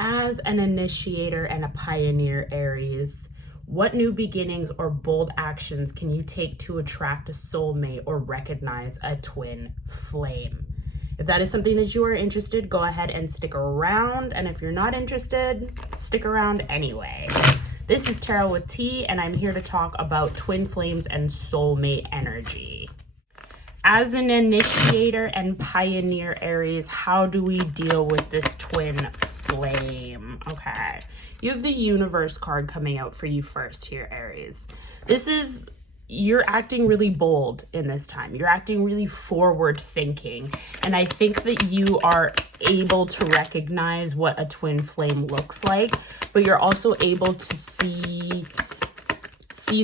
As an initiator and a pioneer, Aries, what new beginnings or bold actions can you take to attract a soulmate or recognize a twin flame? If that is something that you are interested, go ahead and stick around. And if you're not interested, stick around anyway. This is Tarot with T, and I'm here to talk about twin flames and soulmate energy. As an initiator and pioneer, Aries, how do we deal with this twin flame? Okay, you have the universe card coming out for you first here, Aries. You're acting really bold in this time. You're acting really forward thinking. And I think that you are able to recognize what a twin flame looks like, but you're also able to see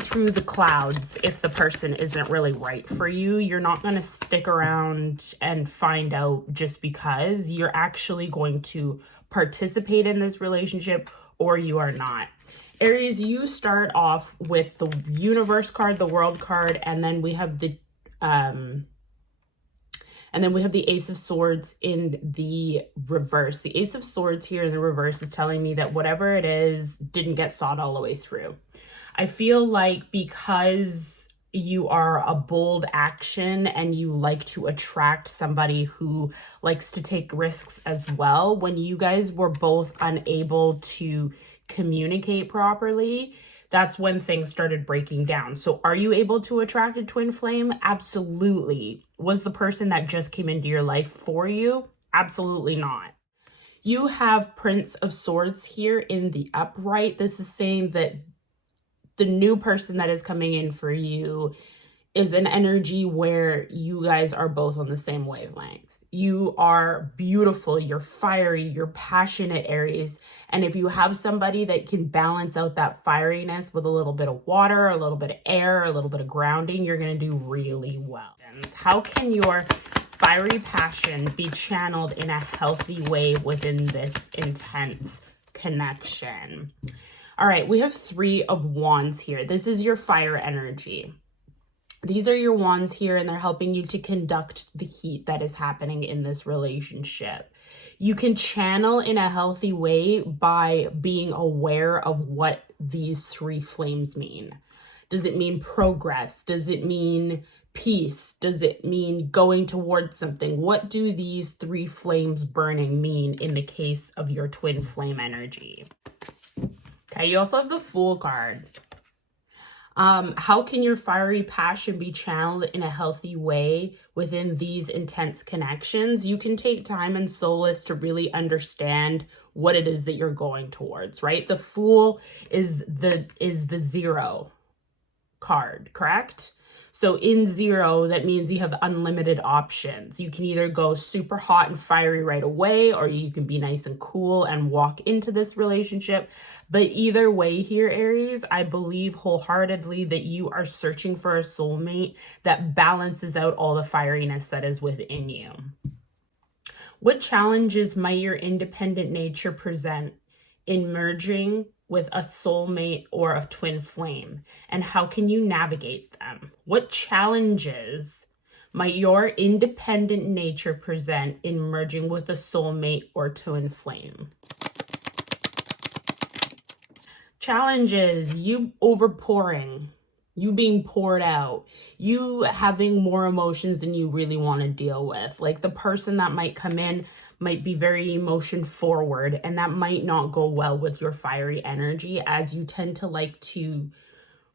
through the clouds if the person isn't really right for you. You're not going to stick around and find out just because. You're actually going to participate in this relationship, or you are not. Aries, you start off with the universe card, the world card, and then we have the Ace of Swords in the reverse. The Ace of Swords here in the reverse is telling me that whatever it is didn't get thought all the way through. I feel like because you are a bold action and you like to attract somebody who likes to take risks as well, when you guys were both unable to communicate properly, that's when things started breaking down. So are you able to attract a twin flame? Absolutely. Was the person that just came into your life for you? Absolutely not. You have Prince of Swords here in the upright. This is saying that the new person that is coming in for you is an energy where you guys are both on the same wavelength. You are beautiful, you're fiery, you're passionate, Aries. And if you have somebody that can balance out that fieriness with a little bit of water, a little bit of air, a little bit of grounding, you're going to do really well. How can your fiery passion be channeled in a healthy way within this intense connection? All right, we have 3 of Wands here. This is your fire energy. These are your wands here, and they're helping you to conduct the heat that is happening in this relationship. You can channel in a healthy way by being aware of what these 3 flames mean. Does it mean progress? Does it mean peace? Does it mean going towards something? What do these 3 flames burning mean in the case of your twin flame energy? Okay, you also have the Fool card. How can your fiery passion be channeled in a healthy way within these intense connections? You can take time and solace to really understand what it is that you're going towards, right? The Fool is the 0 card, correct? So in 0, that means you have unlimited options. You can either go super hot and fiery right away, or you can be nice and cool and walk into this relationship. But either way here, Aries, I believe wholeheartedly that you are searching for a soulmate that balances out all the fieriness that is within you. What challenges might your independent nature present in merging with a soulmate or a twin flame? And how can you navigate them? What challenges might your independent nature present in merging with a soulmate or twin flame? Challenges: you overpouring, you being poured out, you having more emotions than you really want to deal with. Like, the person that might come in might be very emotion forward, and that might not go well with your fiery energy, as you tend to like to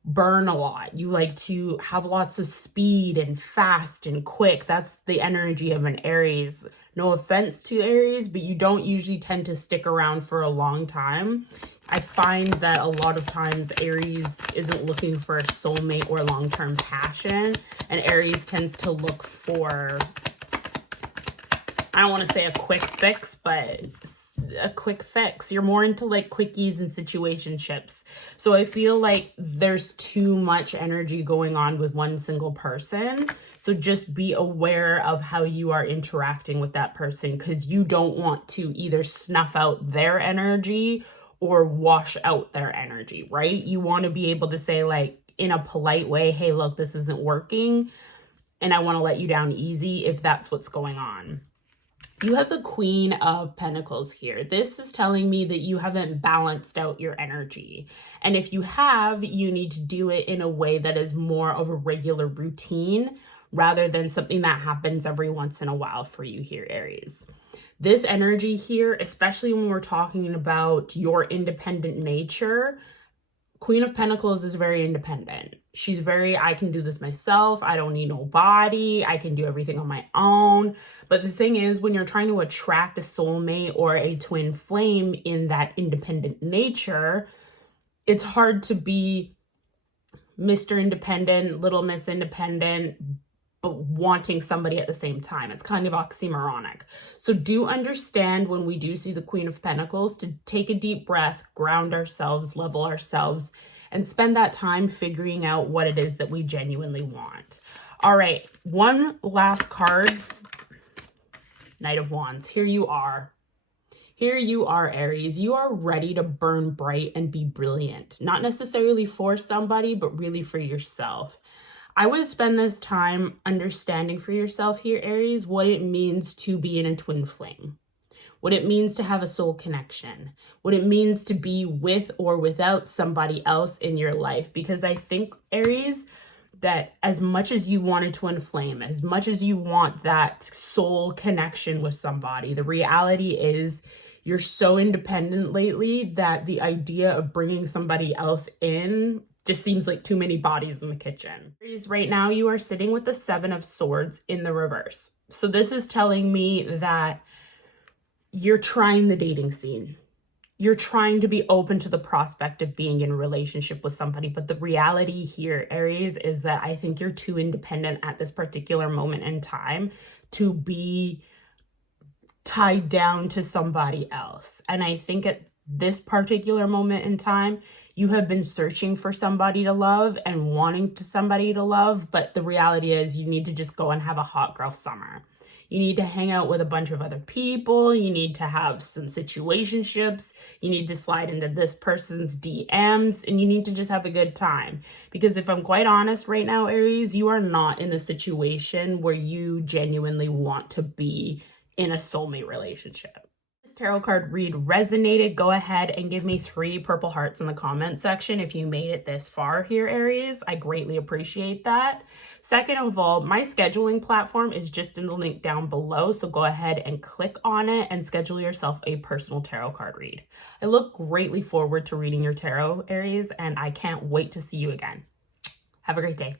burn a lot. You like to have lots of speed and fast and quick. That's the energy of an Aries. No offense to Aries, but you don't usually tend to stick around for a long time. I find that a lot of times Aries isn't looking for a soulmate or long-term passion, and Aries tends to look for, I don't want to say a quick fix, but a quick fix. You're more into like quickies and situationships. So I feel like there's too much energy going on with one single person. So just be aware of how you are interacting with that person, because you don't want to either snuff out their energy or wash out their energy, right? You want to be able to say, like, in a polite way, hey, look, this isn't working, and I want to let you down easy if that's what's going on. You have the Queen of Pentacles here. This is telling me that you haven't balanced out your energy. And if you have, you need to do it in a way that is more of a regular routine rather than something that happens every once in a while for you here, Aries. This energy here, especially when we're talking about your independent nature, Queen of Pentacles is very independent. She's very, I can do this myself. I don't need nobody. I can do everything on my own. But the thing is, when you're trying to attract a soulmate or a twin flame in that independent nature, it's hard to be Mr. Independent, Little Miss Independent, but wanting somebody at the same time. It's kind of oxymoronic. So do understand when we do see the Queen of Pentacles to take a deep breath, ground ourselves, level ourselves, and spend that time figuring out what it is that we genuinely want. All right, one last card. Knight of Wands. Here you are. Here you are, Aries. You are ready to burn bright and be brilliant. Not necessarily for somebody, but really for yourself. I would spend this time understanding for yourself here, Aries, what it means to be in a twin flame, what it means to have a soul connection, what it means to be with or without somebody else in your life. Because I think, Aries, that as much as you want a twin flame, as much as you want that soul connection with somebody, the reality is you're so independent lately that the idea of bringing somebody else in just seems like too many bodies in the kitchen. Right now, you are sitting with the Seven of Swords in the reverse. So this is telling me that you're trying the dating scene. You're trying to be open to the prospect of being in a relationship with somebody. But the reality here, Aries, is that I think you're too independent at this particular moment in time to be tied down to somebody else. And I think at this particular moment in time, you have been searching for somebody to love and wanting to somebody to love, but the reality is you need to just go and have a hot girl summer. You need to hang out with a bunch of other people. You need to have some situationships. You need to slide into this person's DMs, and you need to just have a good time. Because if I'm quite honest right now, Aries, you are not in a situation where you genuinely want to be in a soulmate relationship. This tarot card read resonated, go ahead and give me 3 purple hearts in the comment section if you made it this far here, Aries. I greatly appreciate that. Second of all, my scheduling platform is just in the link down below, so go ahead and click on it and schedule yourself a personal tarot card read. I look greatly forward to reading your tarot, Aries, and I can't wait to see you again. Have a great day.